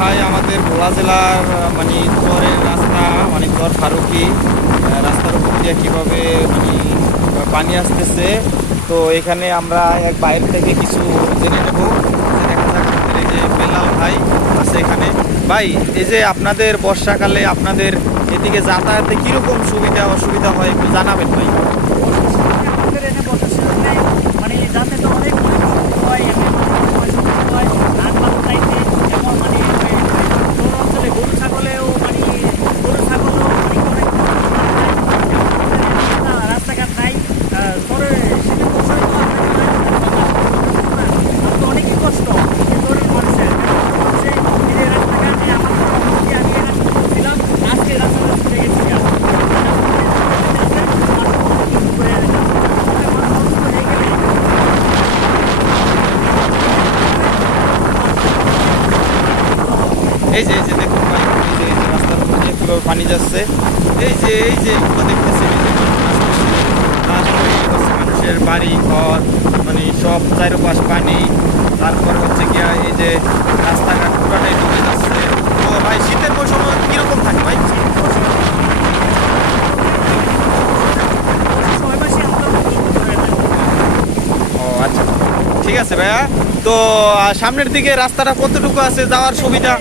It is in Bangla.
ভাই আমাদের ভোলা জেলার মানে চরের রাস্তা মানে চর ফারুকি রাস্তার উপর দিয়ে কীভাবে মানে পানি আসতেছে। তো এখানে আমরা এক বাইরে থেকে কিছু জেনে নেব। দেখা যাক আমাদের এই যে বেলাল ভাই আছে এখানে। ভাই, এই যে আপনাদের বর্ষাকালে আপনাদের এদিকে যাতায়াতে কীরকম সুবিধা অসুবিধা হয় একটু জানাবেন ভাই। আমাদের এনে বর্ষার সিজনে মানে যাতে তো অনেক হয়, এমনি হয় ধান ভালো চাইতে যেমন মানে শহর অঞ্চলে গরু ছাগলেও মানে গরু ছাগলও মানে অনেক রাস্তাঘাট নাই। শহরে শীতের মৌসুমে তো অনেকই কষ্ট গরিব মানুষের এই রাস্তাঘাটে আমার আমি এই রাস্তা ছিলাম, আজকে রাস্তাটা ছুটে গেছি। এই যে দেখুন ভাই, এই যে রাস্তার উপর দিয়ে কীভাবে পানি যাচ্ছে। এই যে এগুলো দেখতেছি, মানুষের বাড়ি ঘর মানে সব চারপাশ পানি। তারপরে হচ্ছে গিয়া এই যে রাস্তাঘাট পুরাটাই ডুবে যাচ্ছে। তো ভাই শীতের মৌসুমে কীরকম থাকে ভাই? ও আচ্ছা, ঠিক আছে ভাইয়া। তো সামনের দিকে রাস্তাটা কতটুকু আছে যাওয়ার সুবিধা?